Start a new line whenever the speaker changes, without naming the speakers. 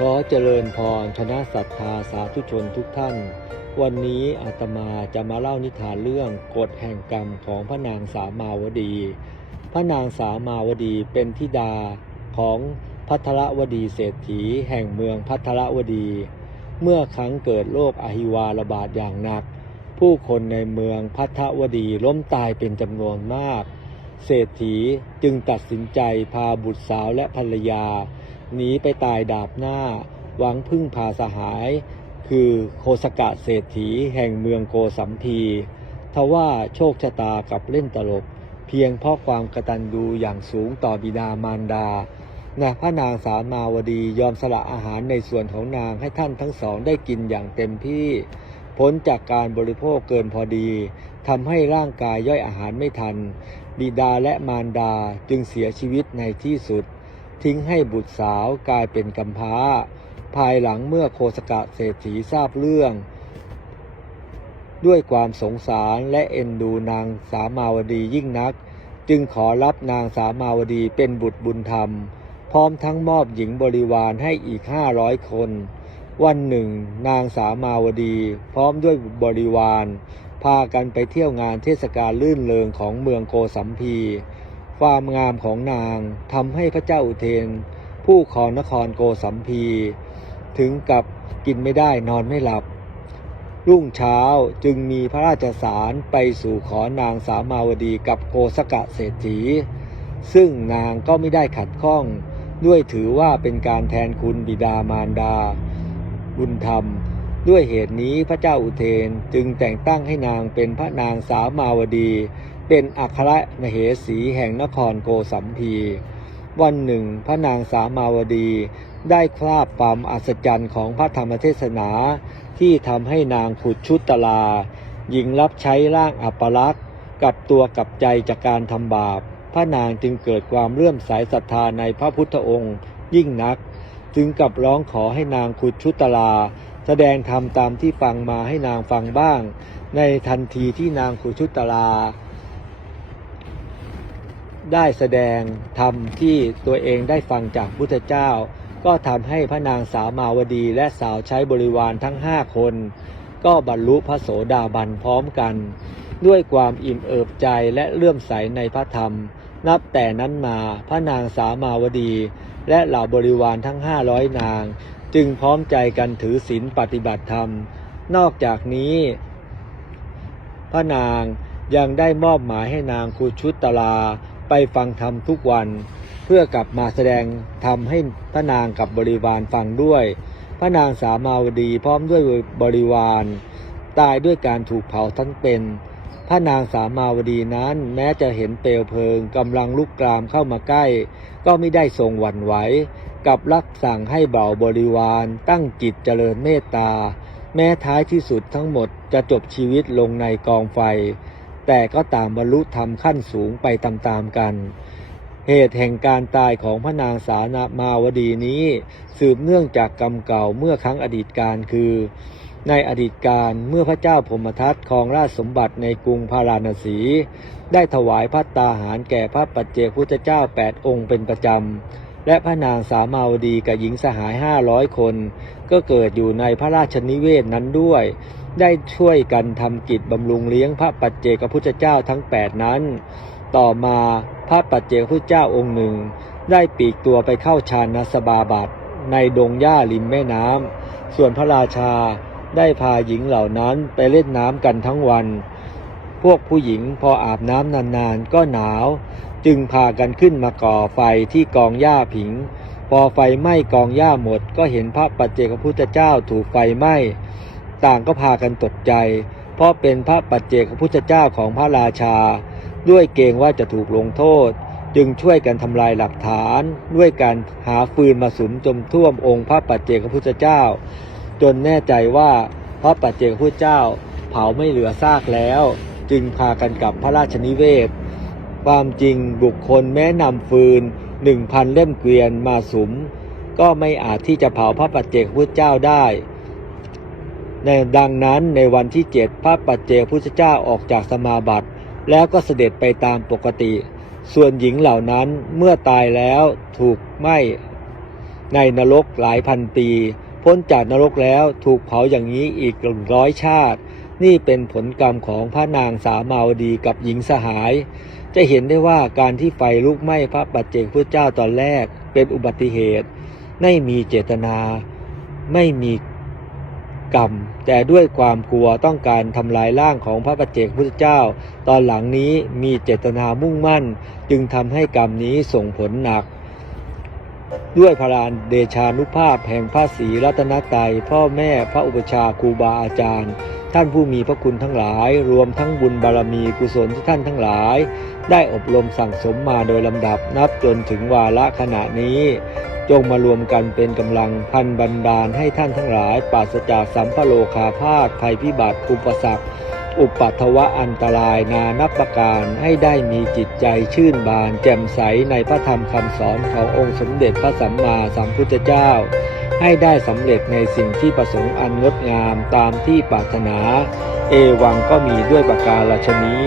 ขอเจริญพรคณะศรัทธาสาธุชนทุกท่าน วันนี้อาตมาจะมาเล่านิทานเรื่องกฎแห่งกรรมของพระนางสามาวดี พระนางสามาวดีเป็นธิดาของพัทรวดีเศรษฐีแห่งเมืองพัทรวดี เมื่อครั้งเกิดโรคอหิวาระบาดอย่างหนัก ผู้คนในเมืองพัทรวดีล้มตายเป็นจำนวนมาก เศรษฐีจึงตัดสินใจพาบุตรสาวและภรรยา หนีไปตายดาบหน้า หวังพึ่งพาสหาย คือโคสกะเศรษฐีแห่งเมืองโกสัมพีทว่าโชคชะตากับเล่นตลก เพียงเพราะความกระตัญญูอย่างสูงต่อบิดามารดานะพระนางสามาวดียอมสละอาหารในส่วนของนางให้ท่านทั้งสองได้กินอย่างเต็มที่พ้นจากการบริโภคเกินพอดีทำให้ร่างกายย่อยอาหารไม่ทัน บิดาและมารดาจึงเสียชีวิตในที่สุด ทิ้งให้บุตรสาวกลายเป็นกำพร้า ภายหลังเมื่อโคสกะเศรษฐีทราบเรื่อง ด้วยความสงสารและเอ็นดูนางสามาวดียิ่งนัก จึงขอรับนางสามาวดีเป็นบุตรบุญธรรม พร้อมทั้งมอบหญิงบริวารให้อีกห้าร้อยคน วันหนึ่ง นางสามาวดี พร้อมด้วยบริวาร พากันไปเที่ยวงานเทศกาลลื่นเริงของเมืองโกสัมพี ความงามของนางทำให้พระเจ้าอุเทน ผู้ครองนครโกสัมพี ถึงกับกินไม่ได้นอนไม่หลับ รุ่งเช้าจึงมีพระราชสารไปสู่ขอนางสามาวดีกับโกสกะเศรษฐี ซึ่งนางก็ไม่ได้ขัดข้อง ด้วยถือว่าเป็นการแทนคุณบิดามารดา บุญธรรม ด้วยเหตุนี้พระเจ้าอุเทนจึงแต่งตั้งให้นางเป็นพระนางสามาวดี เป็นอัครมเหสีแห่งนครโกสัมพี วันหนึ่งพระนางสามาวดี ได้คราบความอัศจรรย์ของพระธรรมเทศนา ที่ทำให้นางผุดชุดตลาหญิงรับใช้ร่างอัปลักษณ์กับตัวกับใจจากการทำบาป พระนางจึงเกิดความเลื่อมใสศรัทธาในพระพุทธองค์ ยิ่งนัก จึงกับร้องขอให้นางขุดชุตลา แสดงธรรมตามที่ฟังมาให้นางฟังบ้าง ในทันทีที่นางขุดชุตลา ได้แสดงธรรมที่ตัวเองได้ฟังจากพุทธเจ้า ก็ทำให้พระนางสาวมาวดีและสาวใช้บริวารทั้งห้าคน ก็บรรลุพระโสดาบันพร้อมกัน ด้วยความอิ่มเอิบใจและเลื่อมใสในพระธรรม นับแต่นั้นมาพระนางสาวมาวดี และเหล่าบริวารทั้งห้าร้อยนาง จึงพร้อมใจกันถือศีลปฏิบัติธรรม นอกจากนี้ พระนางยังได้มอบหมายให้นางคูชุตลา ไปฟังธรรมทุกวันเพื่อกลับมาแสดงธรรมให้พระนางกับบริวารฟังด้วย พระนางสามาวดีพร้อมด้วยบริวาร ตายด้วยการถูกเผาทั้งเป็น พระนางสามาวดีนั้นแม้จะเห็นเปลวเพลิงกำลังลุกกรามเข้ามาใกล้ ก็ไม่ได้ทรงหวั่นไหวกลับรักสั่งให้เบาบริวาร ตั้งจิตเจริญเมตตา แม้ท้ายที่สุดทั้งหมดจะจบชีวิตลงในกองไฟ แต่ก็ต่างบรรลุธรรมขั้นสูงไปตามๆกัน เหตุแห่งการตายของพระนางสานามาวดีนี้ สืบเนื่องจากกรรมเก่าเมื่อครั้งอดีตการคือ ในอดีตการเมื่อพระเจ้าพมทัตครองราชสมบัติในกรุงพาราณสี ได้ถวายพัตตาหารแก่พระปัจเจกพุทธเจ้าแปดองค์เป็นประจำและพระนางสามาวดีกับหญิงสหายห้าร้อยคน ก็เกิดอยู่ในพระราชนิเวศนั้นด้วย ได้ช่วยกันทำกิจบำรุงเลี้ยงพระปัจเจกพุทธเจ้าทั้งแปดนั้น ต่อมาพระปัจเจกพุทธเจ้าองค์หนึ่ง ได้ปีกตัวไปเข้าฌานสบาบัตในดงหญ้าริมแม่น้ำส่วนพระราชาได้พาหญิงเหล่านั้นไปเล่นน้ำกันทั้งวัน พวกผู้หญิงพออาบน้ำนานๆก็หนาว จึงพากันขึ้นมาก่อไฟที่กองหญ้าผิง พอไฟไหม้กองหญ้าหมดก็เห็นพระปัจเจกพุทธเจ้าถูกไฟไหม้ ต่างก็พากันตกใจ เพราะเป็นพระปัจเจกพุทธเจ้าของพระราชา ด้วยเกรงว่าจะถูกลงโทษ จึงช่วยกันทำลายหลักฐาน ด้วยการหาฟืนมาสุมจมท่วมองค์พระปัจเจกพุทธเจ้า จนแน่ใจว่าพระปัจเจกพุทธเจ้า เผาไม่เหลือซากแล้ว จึงพากันกลับพระราชนิเวศ ความจริงบุคคลแม้นำฟืนหนึ่งพันเล่มเกวียนมาสุมก็ไม่อาจที่จะเผาพระปัจเจกพุทธเจ้าได้ ในดังนั้นในวันที่เจ็ดพระปัจเจกพุทธเจ้าออกจากสมาบัติ แล้วก็เสด็จไปตามปกติ ส่วนหญิงเหล่านั้นเมื่อตายแล้วถูกไหม้ในนรกหลายพันปี พ้นจากนรกแล้วถูกเผาอย่างนี้อีกร้อยชาติ นี่เป็นผลกรรมของพระนางสามาวดีกับหญิงสหาย จะเห็นได้ว่าการที่ไฟลุกไหม้พระปัจเจกพุทธเจ้าตอนแรกเป็นอุบัติเหตุ ไม่มีเจตนา ไม่มี กรรม แต่ด้วยความกลัวต้องการทำลายร่างของพระปัจเจกพุทธเจ้า ตอนหลังนี้มีเจตนามุ่งมั่น จึงทำให้กรรมนี้ส่งผลหนัก ด้วยพลานเดชานุภาพแห่งพระศรีรัตนตรัยพ่อแม่พระอุปชาครูบาอาจารย์ ท่านผู้มีพระคุณทั้งหลาย รวมทั้งบุญบารมีกุศลที่ท่านทั้งหลาย ได้อบรมสั่งสมมาโดยลำดับนับจนถึงวาระขณะนี้ จงมารวมกันเป็นกำลังพันบันดาลให้ท่านทั้งหลายปราศจากสัมภโลคาพาธภัยพิบัติอุปสรรคอุปัตวะอันตรายนานับประการให้ได้มีจิตใจชื่นบานแจ่มใสในพระธรรมคำสอนขององค์สมเด็จพระสัมมาสัมพุทธเจ้า ให้ได้สำเร็จในสิ่งที่ประสงค์อันงดงามตามที่ปรารถนา เอวังก็มีด้วยประการฉนี้